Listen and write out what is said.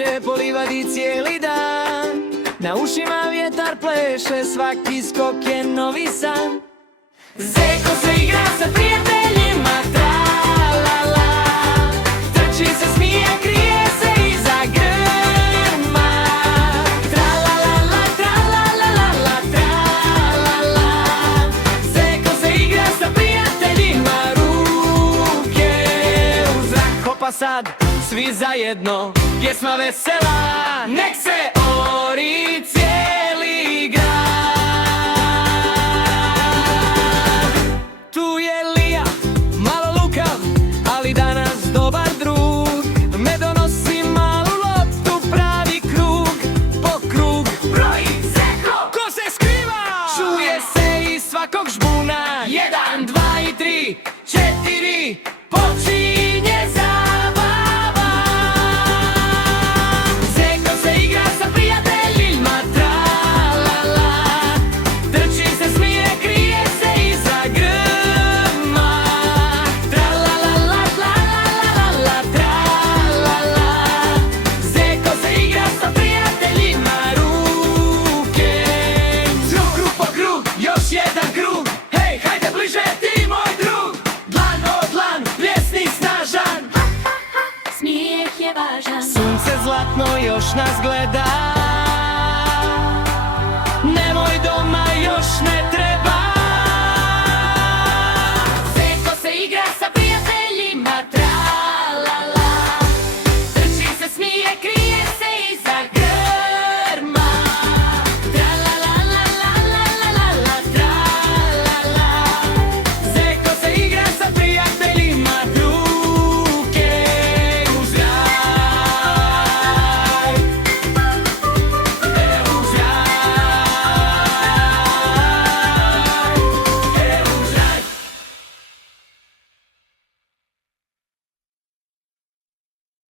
plače po livadi cijeli dan. Na ušima vjetar pleše, svaki skok je novi san. Zeko se igra sa prijateljima, tra-la-la. Trči se, smije, krije se iza grma. Tra-la-la-la, tra-la-la-la, tra-la-la. Zeko se igra sa prijateljima, ruke u zrak. Hopa sad, svi zajedno, pjesma vesela, nek se ori cijeli grad. Tu je Lija, malo lukav, ali danas dobar drug. Me donosi malu loptu, pravi krug po krug. Broji Zeko, ko se skriva, čuje se iz svakog žbuna. 1, 2 i 3, 4, počinje zabava. Zeko se igra sa prijateljima, tra-la-la. Trči se, smije, krije se iza grma. Tra-la-la-la, la-la-la-la, tra-la-la. Zeko se igra sa prijateljima, ruke. Krug, krug po krug, još jedan krug. Hej, hajde bliže, ti moj drug. Dlan o dlan, pljesni snažan. Smijeh je važan. Sunce zlatno još nas gleda.